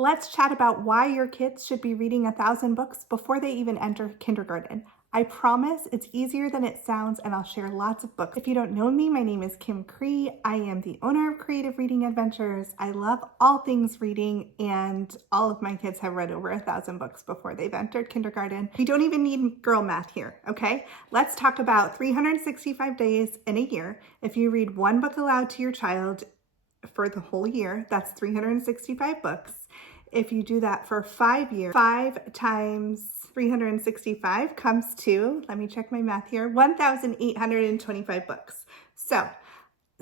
Let's chat about why your kids should be reading 1,000 books before they even enter kindergarten. I promise it's easier than it sounds, and I'll share lots of books. If you don't know me, my name is Kim Cree. I am the owner of Creative Reading Adventures. I love all things reading, and all of my kids have read over 1,000 books before they've entered kindergarten. We don't even need girl math here, okay? Let's talk about 365 days in a year. If you read one book aloud to your child for the whole year, that's 365 books. If you do that for 5 years, 5 times 365 comes to, let me check my math here, 1,825 books. So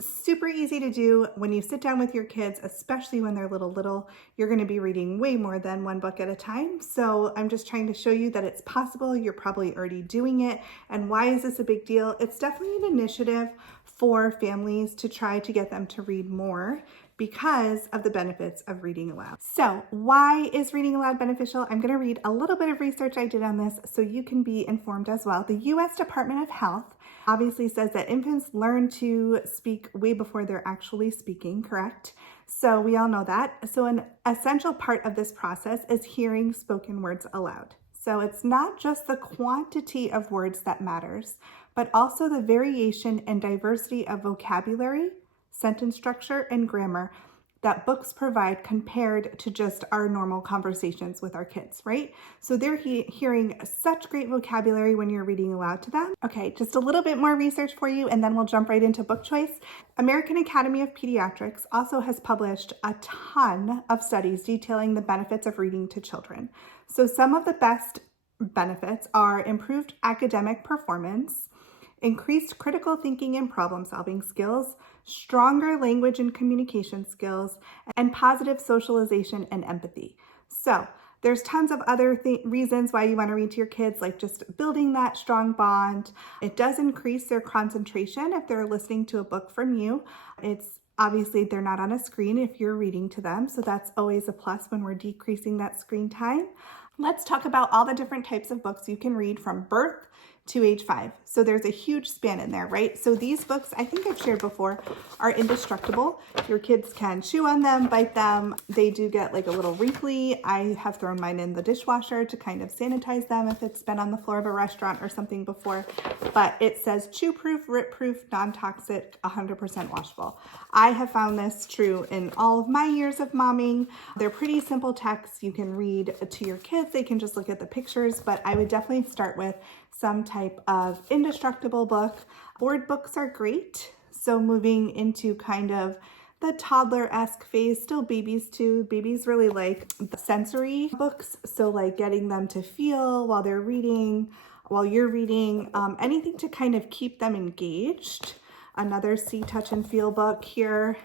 super easy to do when you sit down with your kids, especially when they're little, you're going to be reading way more than one book at a time. So I'm just trying to show you that it's possible. You're probably already doing it. And why is this a big deal? It's definitely an initiative for families to try to get them to read more because of the benefits of reading aloud. So why is reading aloud beneficial? I'm going to read a little bit of research I did on this so you can be informed as well. The U.S. Department of Health obviously says that infants learn to speak way before they're actually speaking, correct? So we all know that. So an essential part of this process is hearing spoken words aloud. So it's not just the quantity of words that matters, but also the variation and diversity of vocabulary, sentence structure, and grammar that books provide compared to just our normal conversations with our kids, right? So they're hearing such great vocabulary when you're reading aloud to them. Okay, just a little bit more research for you, and then we'll jump right into book choice. American Academy of Pediatrics also has published a ton of studies detailing the benefits of reading to children. So some of the best benefits are improved academic performance, increased critical thinking and problem-solving skills, stronger language and communication skills, and positive socialization and empathy. So there's tons of other reasons why you want to read to your kids, like just building that strong bond. It does increase their concentration if they're listening to a book from you. It's obviously they're not on a screen if you're reading to them, so that's always a plus when we're decreasing that screen time. Let's talk about all the different types of books you can read from birth to age 5. So there's a huge span in there, right? So these books, I think I've shared before, are indestructible. Your kids can chew on them, bite them. They do get like a little wrinkly. I have thrown mine in the dishwasher to kind of sanitize them if it's been on the floor of a restaurant or something before. But it says chew-proof, rip-proof, non-toxic, 100% washable. I have found this true in all of my years of momming. They're pretty simple texts you can read to your kids. They can just look at the pictures, but I would definitely start with some type of indestructible book. Board books are great. So moving into kind of the toddler-esque phase, still babies too. Babies really like the sensory books. So like getting them to feel while they're reading, while you're reading, anything to kind of keep them engaged. Another see, touch, and feel book here.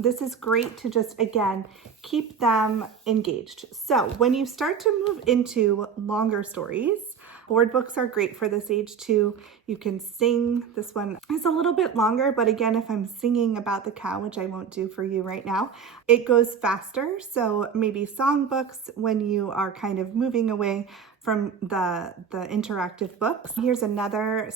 This is great to just, again, keep them engaged. So when you start to move into longer stories, board books are great for this age too. You can sing. This one is a little bit longer, but again, if I'm singing about the cow, which I won't do for you right now, it goes faster. So maybe song books when you are kind of moving away from the interactive books. Here's another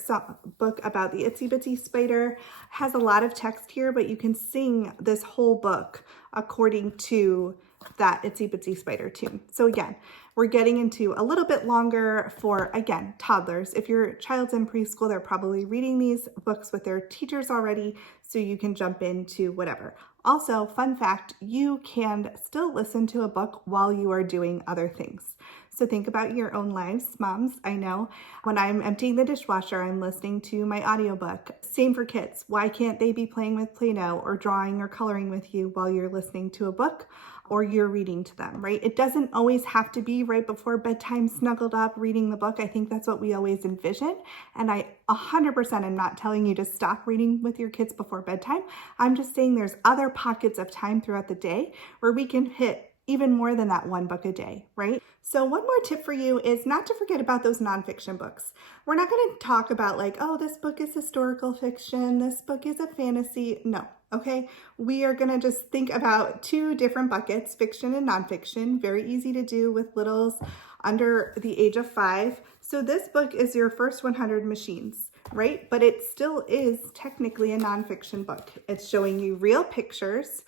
book about the itsy bitsy spider. Has a lot of text here, but you can sing this whole book according to that itsy bitsy spider tune. So again, we're getting into a little bit longer for, again, toddlers. If your child's in preschool, they're probably reading these books with their teachers already, so you can jump into whatever. Also, fun fact, you can still listen to a book while you are doing other things. So think about your own lives, moms. I know when I'm emptying the dishwasher, I'm listening to my audiobook. Same for kids. Why can't they be playing with Play-Doh or drawing or coloring with you while you're listening to a book or you're reading to them, right? It doesn't always have to be right before bedtime, snuggled up, reading the book. I think that's what we always envision. And I 100% am not telling you to stop reading with your kids before bedtime. I'm just saying there's other pockets of time throughout the day where we can hit even more than that one book a day, right? So one more tip for you is not to forget about those nonfiction books. We're not going to talk about like, oh, this book is historical fiction, this book is a fantasy. No, okay? We are going to just think about 2 different buckets, fiction and nonfiction. Very easy to do with littles under the age of 5. So this book is your first 100 machines, right? But it still is technically a nonfiction book. It's showing you real pictures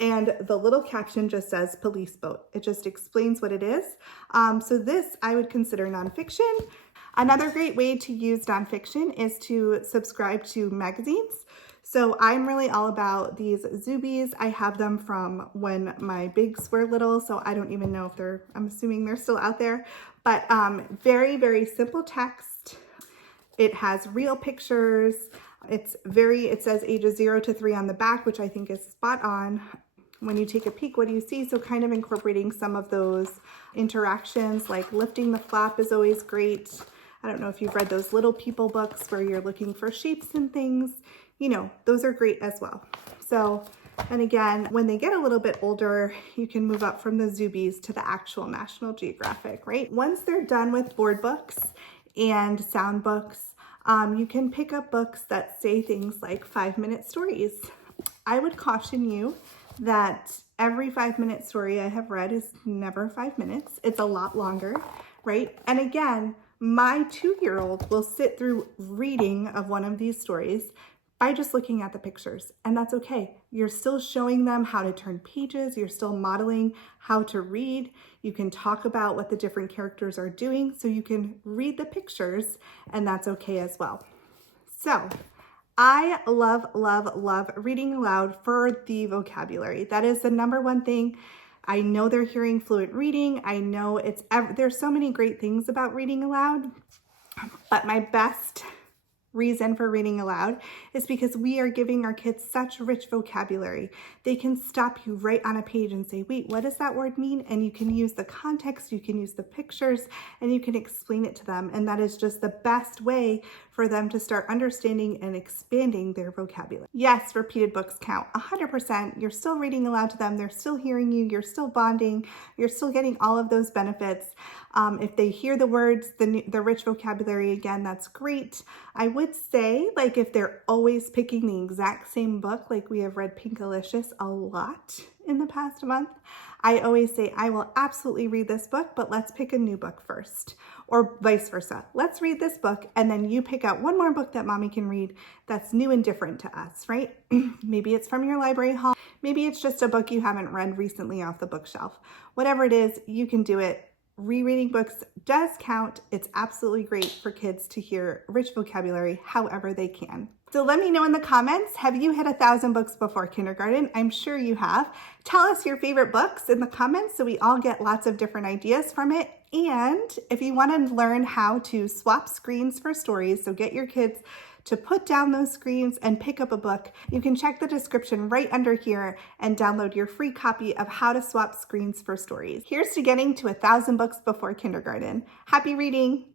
And the little caption just says police boat. It just explains what it is. So this I would consider nonfiction. Another great way to use nonfiction is to subscribe to magazines. So I'm really all about these Zubies. I have them from when my bigs were little, so I don't even know if I'm assuming they're still out there. But very, very simple text. It has real pictures. It says ages 0 to 3 on the back, which I think is spot on. When you take a peek, what do you see? So kind of incorporating some of those interactions, like lifting the flap is always great. I don't know if you've read those Little People books where you're looking for shapes and things. You know, those are great as well. So, and again, when they get a little bit older, you can move up from the Zubies to the actual National Geographic, right? Once they're done with board books and sound books, you can pick up books that say things like 5-minute stories. I would caution you that every 5-minute story I have read is never 5 minutes. It's a lot longer, right? And again, my 2-year-old will sit through reading of one of these stories by just looking at the pictures, and that's okay. You're still showing them how to turn pages. You're still modeling how to read. You can talk about what the different characters are doing, so you can read the pictures, and that's okay as well. So I love, love, love reading aloud for the vocabulary. That is the number one thing. I know they're hearing fluent reading. I know there's so many great things about reading aloud, but my best reason for reading aloud is because we are giving our kids such rich vocabulary. They can stop you right on a page and say, wait, what does that word mean? And you can use the context, you can use the pictures, and you can explain it to them. And that is just the best way for them to start understanding and expanding their vocabulary. Yes, repeated books count 100%. You're still reading aloud to them. They're still hearing you. You're still bonding. You're still getting all of those benefits. If they hear the words, the rich vocabulary, again, that's great. I would say, like, if they're always picking the exact same book, like we have read Pinkalicious a lot in the past month, I always say, I will absolutely read this book, but let's pick a new book first, or vice versa. Let's read this book, and then you pick out one more book that mommy can read that's new and different to us, right? Maybe it's from your library haul. Maybe it's just a book you haven't read recently off the bookshelf. Whatever it is, you can do it. Rereading books does count. It's absolutely great for kids to hear rich vocabulary however they can. So let me know in the comments, have you hit 1,000 books before kindergarten? I'm sure you have. Tell us your favorite books in the comments so we all get lots of different ideas from it. And if you want to learn how to swap screens for stories, so get your kids to put down those screens and pick up a book, you can check the description right under here and download your free copy of How to Swap Screens for Stories. Here's to getting to 1,000 books before kindergarten. Happy reading!